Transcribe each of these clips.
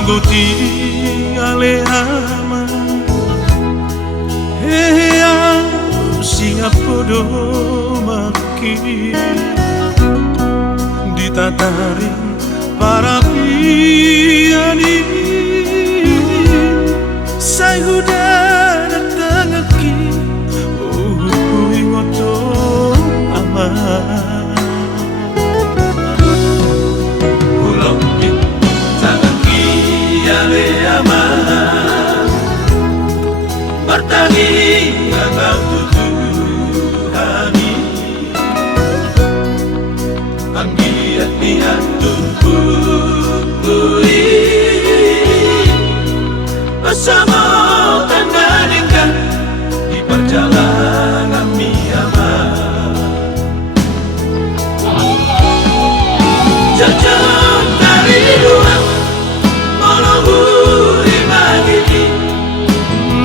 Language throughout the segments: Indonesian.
Goti aleama hea siap podo maki ditatari para piani saya udah datang lagi ngoto aman bertangi agak tutuhani anggiat niat tumpui bersama tanda dekat di perjalanan miama jajah dari luar meluhuri magini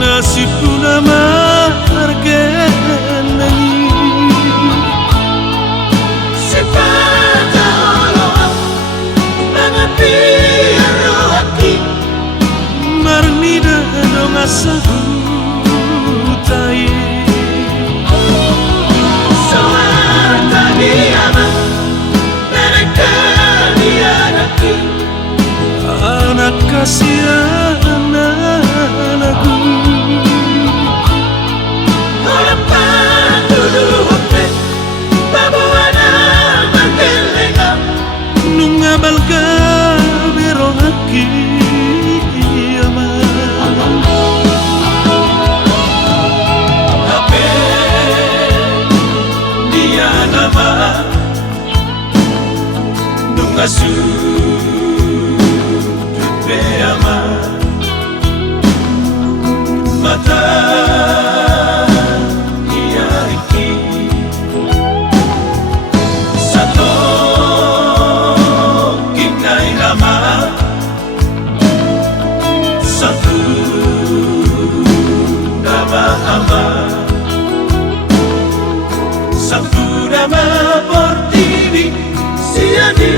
nasib nama harganya sifat Allah mengerti rohati marni dong asahu tai soal tadi aman mereka dianaki anak kasihan anakku balga biro haki ama ape dia nama nunga su tupe ama mata Satu nama portini siadi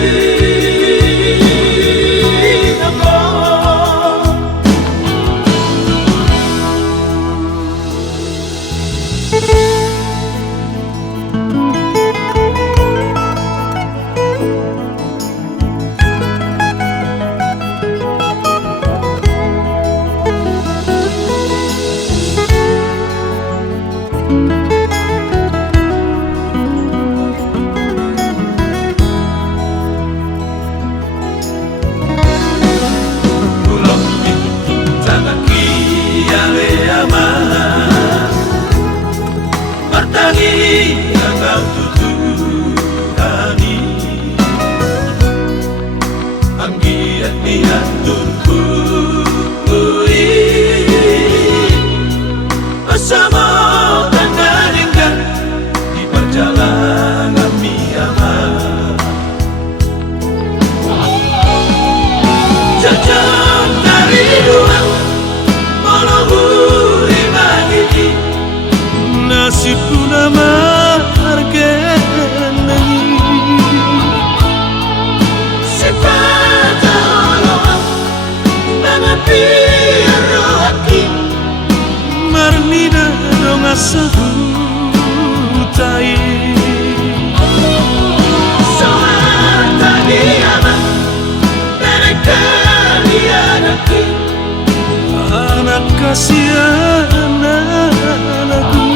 agak tutuhani anggiat niat tumpui bersama tanda dekat di perjalanan miama jajah dari luar meluhuri magini nasibku nama harganya sifat Allah mengerti rohati marni dong asahu tai soal tadi aman mereka dianaki anak kasihan anakku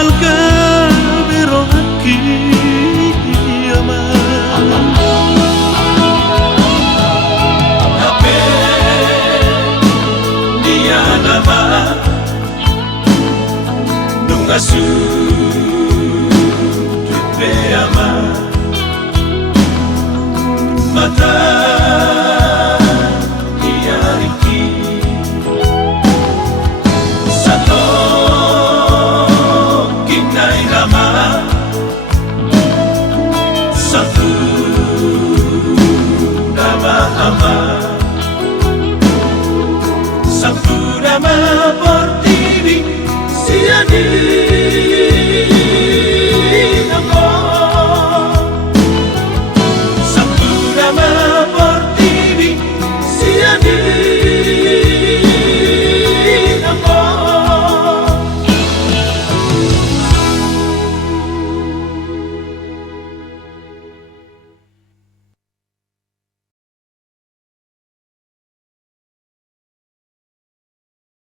balga biro haki ama ape dia nama nunga su tupe ama mata satu nama aman